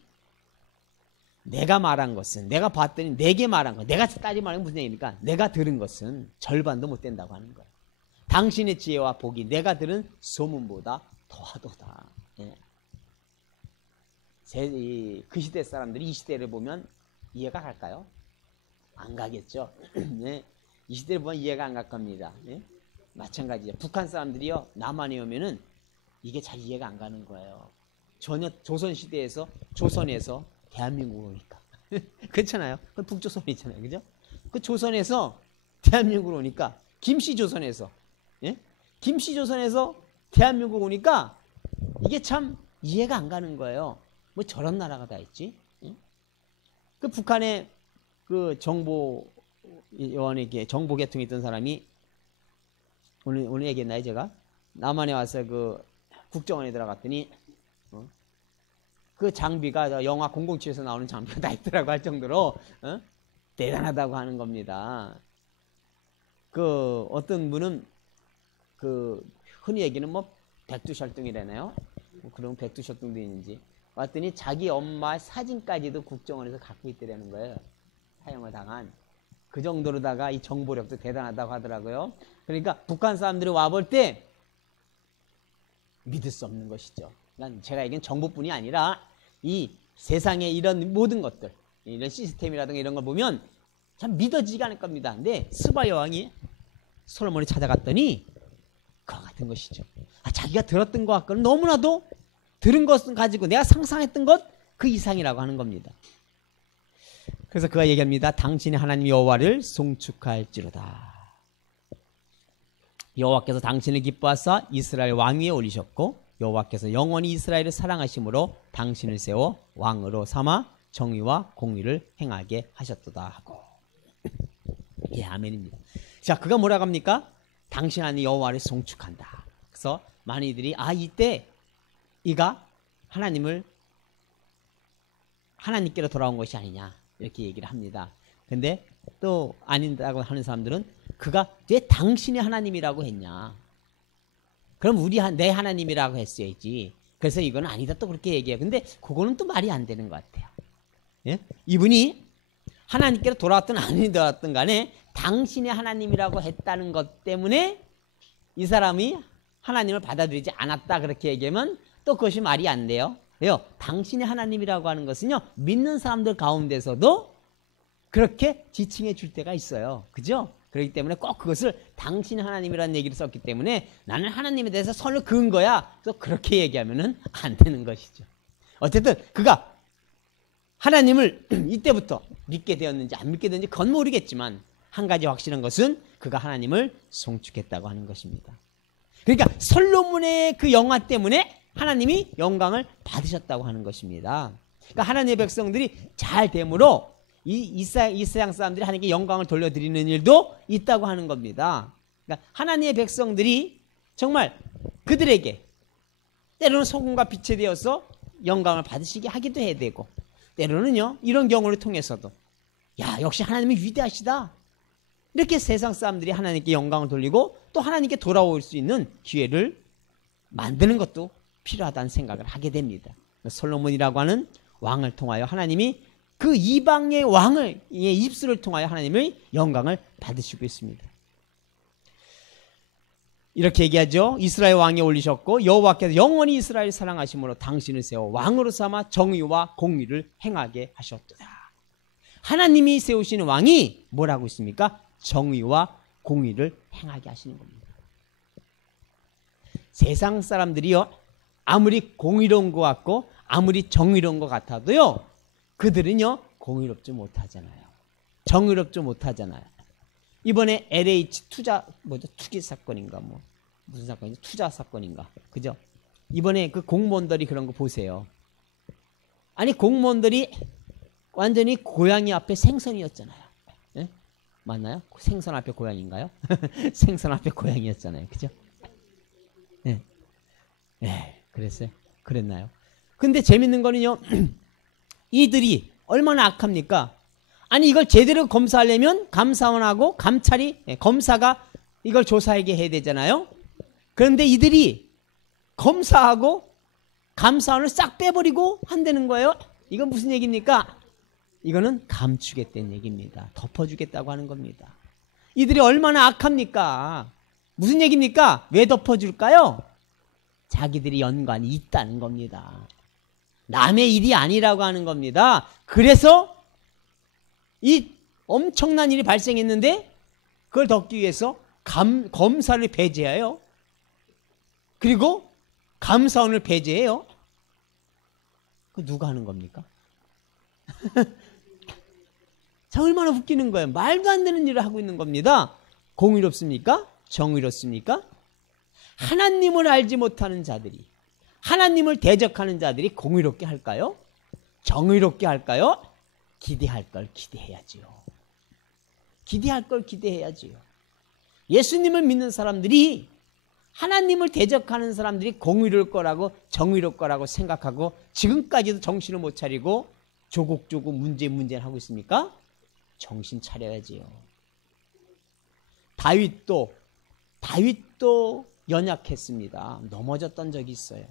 내가 말한 것은, 내가 봤더니 내게 말한 것, 내가 따지면 말하는 무슨 얘기입니까? 내가 들은 것은 절반도 못 된다고 하는 거예요. 당신의 지혜와 복이 내가 들은 소문보다 더하도다. 예. 그 시대 사람들이 이 시대를 보면 이해가 갈까요? 안 가겠죠. 네. 이 시대를 보면 이해가 안 갈 겁니다. 네? 마찬가지죠. 북한 사람들이요, 남한에 오면은 이게 잘 이해가 안 가는 거예요. 전혀 조선시대에서, 조선에서 대한민국으로 오니까. 그렇잖아요. 그 북조선이잖아요. 그죠? 그 조선에서 대한민국으로 오니까, 김씨조선에서, 예? 김씨조선에서 대한민국 오니까 이게 참 이해가 안 가는 거예요. 뭐 저런 나라가 다 있지? 예? 그 북한에 그 정보원에게 정보계통에 있던 사람이 오늘 얘기했나요, 제가? 남한에 와서 그 국정원에 들어갔더니 그 장비가 영화 007에서 나오는 장비가 다 있더라고 할 정도로 대단하다고 하는 겁니다. 그 어떤 분은 그 흔히 얘기는 뭐 백두혈통이라네요. 뭐 그런 백두혈통도 있는지 왔더니 자기 엄마 사진까지도 국정원에서 갖고 있더라는 거예요. 사형을 당한. 그 정도로다가 이 정보력도 대단하다고 하더라고요. 그러니까 북한 사람들이 와볼 때 믿을 수 없는 것이죠. 그러니까 제가 얘기한 정보뿐이 아니라 이 세상에 이런 모든 것들, 이런 시스템이라든가 이런 걸 보면 참 믿어지지가 않을 겁니다. 근데 스바 여왕이 솔로몬을 찾아갔더니 그와 같은 것이죠. 자기가 들었던 것 같고는 너무나도 들은 것은 가지고 내가 상상했던 것 그 이상이라고 하는 겁니다. 그래서 그가 얘기합니다. 당신의 하나님 여호와를 송축할지로다. 여호와께서 당신을 기뻐하사 이스라엘 왕 위에 올리셨고 여호와께서 영원히 이스라엘을 사랑하심으로 당신을 세워 왕으로 삼아 정의와 공의를 행하게 하셨도다 하고. 예, 아멘입니다. 자, 그가 뭐라고 합니까? 당신 하나님 여호와를 송축한다. 그래서 많은 이들이 이때 이가 하나님께로 돌아온 것이 아니냐 이렇게 얘기를 합니다. 근데 또 아닌다고 하는 사람들은 그가 왜 당신의 하나님이라고 했냐? 그럼 내 하나님이라고 했어야지. 그래서 이건 아니다 또 그렇게 얘기해요. 근데 그거는 또 말이 안 되는 것 같아요. 예? 이분이 하나님께로 돌아왔든 아닌 돌아왔든 간에 당신의 하나님이라고 했다는 것 때문에 이 사람이 하나님을 받아들이지 않았다 그렇게 얘기하면 또 그것이 말이 안 돼요. 왜요? 당신의 하나님이라고 하는 것은요, 믿는 사람들 가운데서도 그렇게 지칭해 줄 때가 있어요. 그죠? 그렇기 때문에 꼭 그것을 당신의 하나님이라는 얘기를 썼기 때문에 나는 하나님에 대해서 선을 그은 거야. 그래서 그렇게 얘기하면은 안 되는 것이죠. 어쨌든 그가 하나님을 이때부터 믿게 되었는지 안 믿게 되었는지 그건 모르겠지만 한 가지 확실한 것은 그가 하나님을 송축했다고 하는 것입니다. 그러니까 솔로몬의 그 영화 때문에 하나님이 영광을 받으셨다고 하는 것입니다. 그러니까 하나님의 백성들이 잘 됨으로 이 세상 사람들이 하나님께 영광을 돌려드리는 일도 있다고 하는 겁니다. 그러니까 하나님의 백성들이 정말 그들에게 때로는 소금과 빛이 되어서 영광을 받으시게 하기도 해야 되고 때로는요 이런 경우를 통해서도 역시 하나님이 위대하시다 이렇게 세상 사람들이 하나님께 영광을 돌리고 또 하나님께 돌아올 수 있는 기회를 만드는 것도 필요하다는 생각을 하게 됩니다. 솔로몬이라고 하는 왕을 통하여 하나님이 그 이방의 왕의 입술을 통하여 하나님의 영광을 받으시고 있습니다. 이렇게 얘기하죠. 이스라엘 왕에 올리셨고 여호와께서 영원히 이스라엘을 사랑하심으로 당신을 세워 왕으로 삼아 정의와 공의를 행하게 하셨도다. 하나님이 세우시는 왕이 뭐라고 있습니까? 정의와 공의를 행하게 하시는 겁니다. 세상 사람들이요 아무리 공의로운 것 같고 아무리 정의로운 것 같아도요 그들은요 공의롭지 못하잖아요. 정의롭지 못하잖아요. 이번에 LH 투기 사건인가 무슨 사건인지 투자 사건인가 그죠? 이번에 그 공무원들이 그런 거 보세요. 아니 공무원들이 완전히 고양이 앞에 생선이었잖아요. 네? 맞나요? 생선 앞에 고양이인가요? 생선 앞에 고양이였잖아요. 그죠? 네. 네. 그랬어요? 그랬나요? 근데 재밌는 거는요 이들이 얼마나 악합니까? 아니 이걸 제대로 검사하려면 감사원하고 검사가 이걸 조사하게 해야 되잖아요. 그런데 이들이 검사하고 감사원을 싹 빼버리고 한다는 거예요. 이건 무슨 얘기입니까? 이거는 감추겠다는 얘기입니다. 덮어주겠다고 하는 겁니다. 이들이 얼마나 악합니까? 무슨 얘기입니까? 왜 덮어줄까요? 자기들이 연관이 있다는 겁니다. 남의 일이 아니라고 하는 겁니다. 그래서 이 엄청난 일이 발생했는데 그걸 덮기 위해서 검사를 배제해요. 그리고 감사원을 배제해요. 그 누가 하는 겁니까? 자, 얼마나 웃기는 거예요. 말도 안 되는 일을 하고 있는 겁니다. 공의롭습니까? 정의롭습니까? 하나님을 알지 못하는 자들이, 하나님을 대적하는 자들이 공의롭게 할까요? 정의롭게 할까요? 기대할 걸 기대해야지요. 기대할 걸 기대해야지요. 예수님을 믿는 사람들이, 하나님을 대적하는 사람들이 공의로울 거라고, 정의로울 거라고 생각하고 지금까지도 정신을 못 차리고 조국조국 문제를 하고 있습니까? 정신 차려야지요. 다윗도 연약했습니다. 넘어졌던 적이 있어요.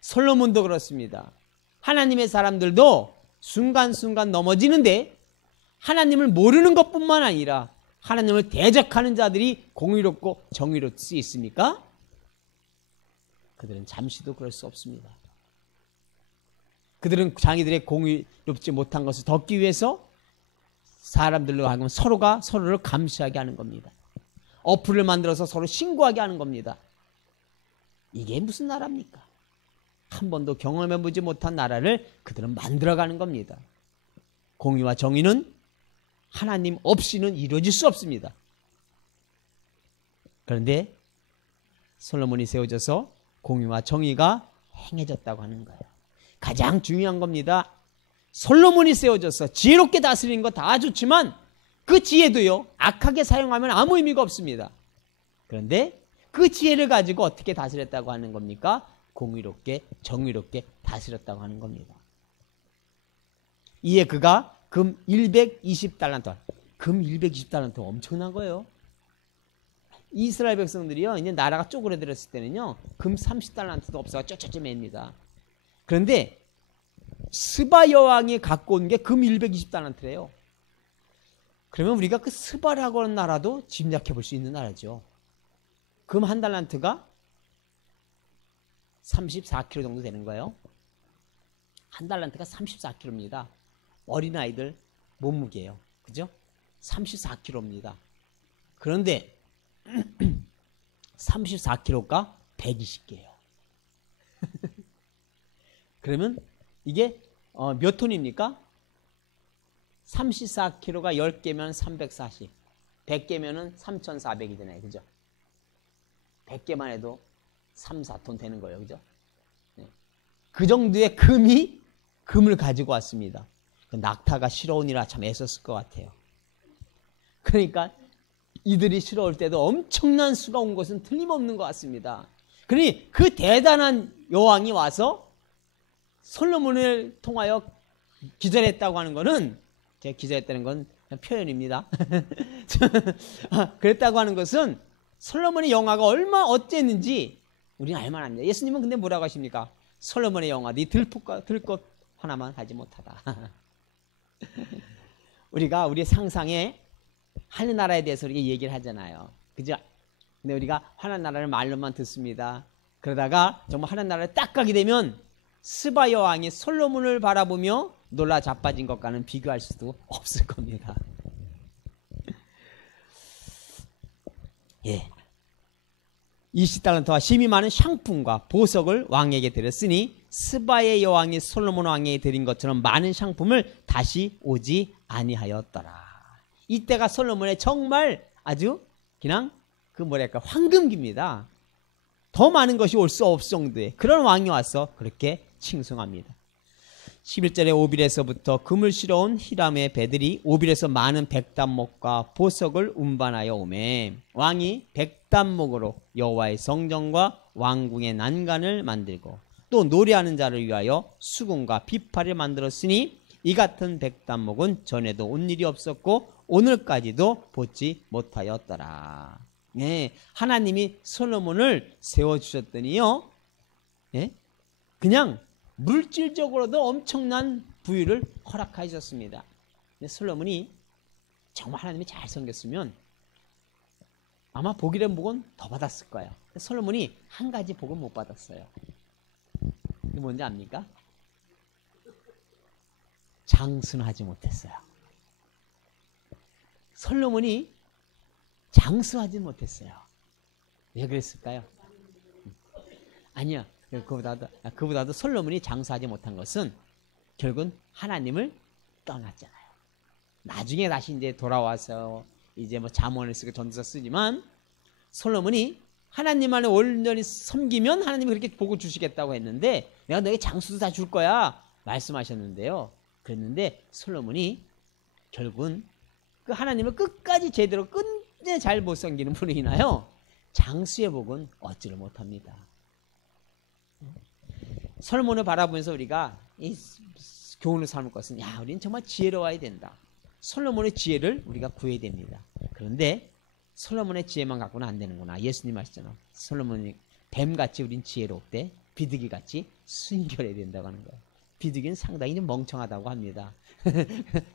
솔로몬도 그렇습니다. 하나님의 사람들도 순간순간 넘어지는데 하나님을 모르는 것뿐만 아니라 하나님을 대적하는 자들이 공의롭고 정의로울 수 있습니까? 그들은 잠시도 그럴 수 없습니다. 그들은 자기들의 공의롭지 못한 것을 덮기 위해서 사람들로 하여금 서로가 서로를 감시하게 하는 겁니다. 어플을 만들어서 서로 신고하게 하는 겁니다. 이게 무슨 나라입니까? 한 번도 경험해보지 못한 나라를 그들은 만들어가는 겁니다. 공의와 정의는 하나님 없이는 이루어질 수 없습니다. 그런데 솔로몬이 세워져서 공의와 정의가 행해졌다고 하는 거예요. 가장 중요한 겁니다. 솔로몬이 세워져서 지혜롭게 다스리는 거 다 좋지만 그 지혜도요, 악하게 사용하면 아무 의미가 없습니다. 그런데 그 지혜를 가지고 어떻게 다스렸다고 하는 겁니까? 공의롭게 정의롭게 다스렸다고 하는 겁니다. 이에 그가 금 120달란트, 금 120달란트 엄청난 거예요. 이스라엘 백성들이요, 이제 나라가 쪼그라들었을 때는요, 금 30달란트도 없어서 쩌쩌쩌 맵니다. 그런데 스바 여왕이 갖고 온 게 금 120달란트래요. 그러면 우리가 그 스바라고 하는 나라도 짐작해 볼 수 있는 나라죠. 금 한 달란트가 34kg 정도 되는 거예요. 한 달란트가 34kg입니다. 어린아이들 몸무게예요. 그죠? 34kg입니다. 그런데 34kg가 120개예요. 그러면 이게 몇 톤입니까? 34kg가 10개면 340, 100개면 3,400이 되나요? 그죠? 100개만 해도 3, 4톤 되는 거예요. 그죠? 네. 그 정도의 금을 가지고 왔습니다. 낙타가 실어오니라 참 애썼을 것 같아요. 그러니까 이들이 실어올 때도 엄청난 수가 온 것은 틀림없는 것 같습니다. 그러니 그 대단한 여왕이 와서 솔로몬을 통하여 기절했다고 하는 것은, 제가 기절했다는 건 그냥 표현입니다. 그랬다고 하는 것은 솔로몬의 영화가 얼마나 어땠는지 우리는 알만합니다. 예수님은 근데 뭐라고 하십니까? 솔로몬의 영화, 네 들꽃 하나만 하지 못하다. 우리가 우리의 상상에 하늘나라에 대해서 우리가 얘기를 하잖아요. 그죠? 근데 우리가 하늘나라를 말로만 듣습니다. 그러다가 정말 하늘나라를 딱 가게 되면 스바 여왕이 솔로몬을 바라보며 놀라 자빠진 것과는 비교할 수도 없을 겁니다. 예. 20달란트와 심이 많은 샹품과 보석을 왕에게 드렸으니 스바의 여왕이 솔로몬 왕에게 드린 것처럼 많은 샹품을 다시 오지 아니하였더라. 이때가 솔로몬의 정말 아주 그냥 그 뭐랄까 황금기입니다. 더 많은 것이 올 수 없을 정도의 그런 왕이 와서 그렇게 칭송합니다. 11절에 오빌에서부터 금을 실어온 히람의 배들이 오빌에서 많은 백단목과 보석을 운반하여 오매 왕이 백단목으로 여호와의 성전과 왕궁의 난간을 만들고 또 노래하는 자를 위하여 수금과 비파를 만들었으니 이 같은 백단목은 전에도 온 일이 없었고 오늘까지도 보지 못하였더라. 네, 하나님이 솔로몬을 세워주셨더니요, 네? 그냥 물질적으로도 엄청난 부유를 허락하셨습니다. 근데 솔로몬이 정말 하나님이 잘 섬겼으면 아마 복이란 복은 더 받았을 거예요. 솔로몬이 한 가지 복은 못 받았어요. 이게 뭔지 압니까? 장수하지 못했어요. 솔로몬이 장수하지 못했어요. 왜 그랬을까요? 아니요. 그보다도 솔로몬이 장수하지 못한 것은 결국은 하나님을 떠났잖아요. 나중에 다시 이제 돌아와서 이제 뭐 잠언을 쓰고 전도서 쓰지만 솔로몬이 하나님만을 온전히 섬기면 하나님이 그렇게 복을 주시겠다고 했는데 내가 너에게 장수도 다 줄 거야 말씀하셨는데요. 그랬는데 솔로몬이 결국은 그 하나님을 끝까지 제대로 끝내 잘 못 섬기는 분으로 인하여 장수의 복은 얻지를 못합니다. 솔로몬을 바라보면서 우리가 이 교훈을 삼을 것은 야, 우리는 정말 지혜로워야 된다. 솔로몬의 지혜를 우리가 구해야 됩니다. 그런데 솔로몬의 지혜만 갖고는 안 되는구나. 예수님 하시잖아. 솔로몬이 뱀같이 우린 지혜롭대. 비둘기같이 순결해야 된다고 하는 거예요. 비둘기는 상당히 좀 멍청하다고 합니다.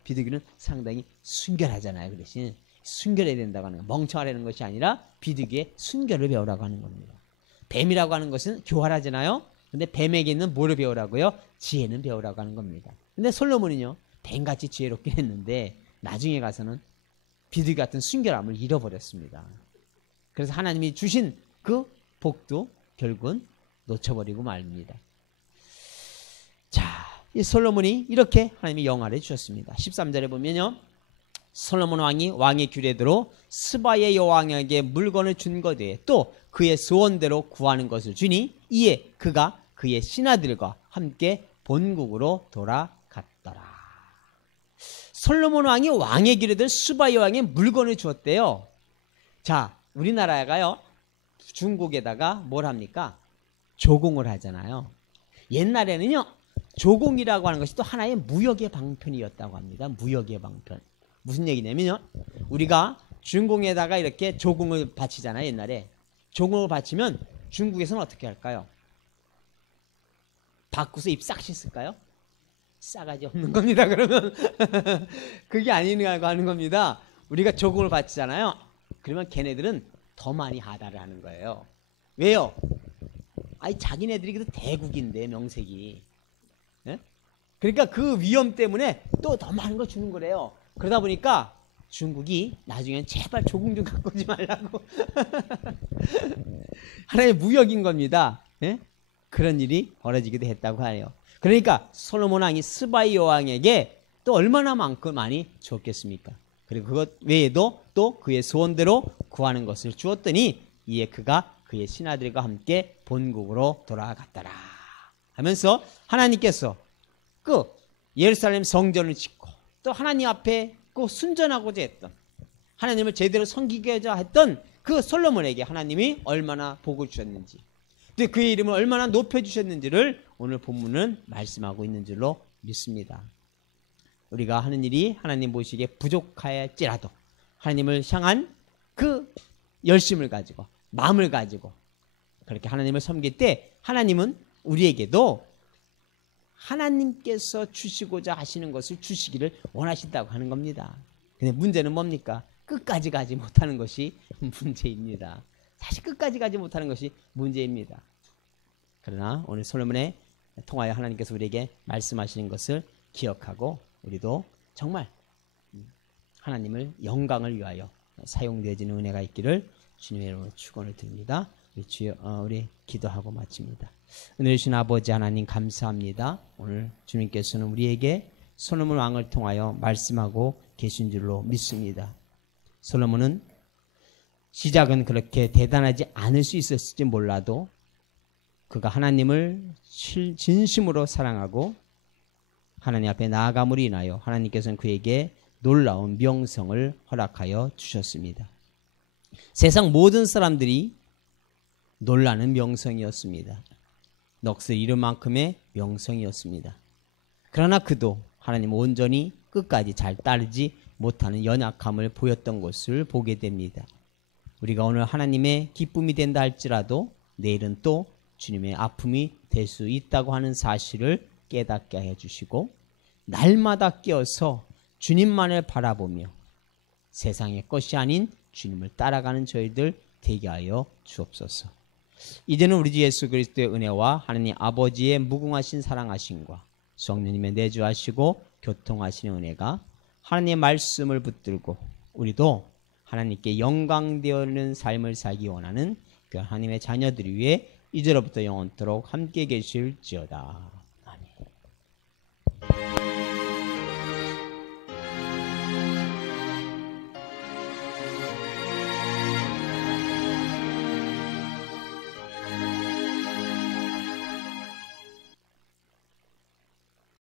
비둘기는 상당히 순결하잖아요. 그 대신 순결해야 된다고 하는 거예요. 멍청하라는 것이 아니라 비둘기의 순결을 배우라고 하는 겁니다. 뱀이라고 하는 것은 교활하잖아요. 근데 뱀에게 있는 뭐를 배우라고요? 지혜는 배우라고 하는 겁니다. 근데 솔로몬은요, 뱀같이 지혜롭게 했는데 나중에 가서는 비둘기 같은 순결함을 잃어버렸습니다. 그래서 하나님이 주신 그 복도 결국은 놓쳐버리고 말입니다. 자, 이 솔로몬이 이렇게 하나님이 영화를 주셨습니다. 13절에 보면요, 솔로몬 왕이 왕의 규례대로 스바의 여왕에게 물건을 준 것 외에 또 그의 소원대로 구하는 것을 주니 이에 그가 그의 신하들과 함께 본국으로 돌아갔더라. 솔로몬 왕이 왕의 규례대로 스바 여왕에 물건을 주었대요. 자, 우리나라가요, 중국에다가 뭘 합니까? 조공을 하잖아요. 옛날에는요, 조공이라고 하는 것이 또 하나의 무역의 방편이었다고 합니다. 무역의 방편. 무슨 얘기냐면요, 우리가 중공에다가 이렇게 조공을 바치잖아요. 옛날에 조공을 바치면 중국에서는 어떻게 할까요? 바꾸서 입 싹 씻을까요? 싸가지 없는 겁니다. 그러면 그게 아니라고 하는 겁니다. 우리가 조공을 바치잖아요. 그러면 걔네들은 더 많이 하달을 하는 거예요. 왜요? 아니, 자기네들이 그래도 대국인데 명색이. 예? 그러니까 그 위험 때문에 또 더 많은 거 주는 거래요. 그러다 보니까 중국이 나중엔 제발 조공 좀 갖고 오지 말라고. 하나의 무역인 겁니다. 예? 그런 일이 벌어지기도 했다고 하네요. 그러니까 솔로몬 왕이 스바이 여왕에게 또 얼마나 많이 주었겠습니까? 그리고 그것 외에도 또 그의 소원대로 구하는 것을 주었더니 이에 그가 그의 신하들과 함께 본국으로 돌아갔더라 하면서 하나님께서 그 예루살렘 성전을 짓고 또 하나님 앞에 그 순전하고자 했던, 하나님을 제대로 섬기고자 했던 그 솔로몬에게 하나님이 얼마나 복을 주셨는지, 또 그의 이름을 얼마나 높여주셨는지를 오늘 본문은 말씀하고 있는 줄로 믿습니다. 우리가 하는 일이 하나님 보시기에 부족할지라도 하나님을 향한 그 열심을 가지고 마음을 가지고 그렇게 하나님을 섬길 때 하나님은 우리에게도 하나님께서 주시고자 하시는 것을 주시기를 원하신다고 하는 겁니다. 근데 문제는 뭡니까? 끝까지 가지 못하는 것이 문제입니다. 사실 끝까지 가지 못하는 것이 문제입니다. 그러나 오늘 솔로몬에 통하여 하나님께서 우리에게 말씀하시는 것을 기억하고 우리도 정말 하나님을 영광을 위하여 사용되어지는 은혜가 있기를 주님의 이름으로 축원을 드립니다. 우리 기도하고 마칩니다. 은혜 주신 아버지 하나님 감사합니다. 오늘 주님께서는 우리에게 솔로몬 왕을 통하여 말씀하고 계신 줄로 믿습니다. 솔로몬은 시작은 그렇게 대단하지 않을 수 있었을지 몰라도 그가 하나님을 진심으로 사랑하고 하나님 앞에 나아감으로 인하여 하나님께서는 그에게 놀라운 명성을 허락하여 주셨습니다. 세상 모든 사람들이 놀라는 명성이었습니다. 넋을 잃을 만큼의 명성이었습니다. 그러나 그도 하나님 온전히 끝까지 잘 따르지 못하는 연약함을 보였던 것을 보게 됩니다. 우리가 오늘 하나님의 기쁨이 된다 할지라도 내일은 또 주님의 아픔이 될 수 있다고 하는 사실을 깨닫게 해주시고 날마다 깨어서 주님만을 바라보며 세상의 것이 아닌 주님을 따라가는 저희들 되게 하여 주옵소서. 이제는 우리 주 예수 그리스도의 은혜와 하나님 아버지의 무궁하신 사랑하심과 성령님의 내주하시고 교통하시는 은혜가 하나님의 말씀을 붙들고 우리도 하나님께 영광되어는 삶을 살기 원하는 그 하나님의 자녀들이 위해 이제로부터 영원토록 함께 계실지어다.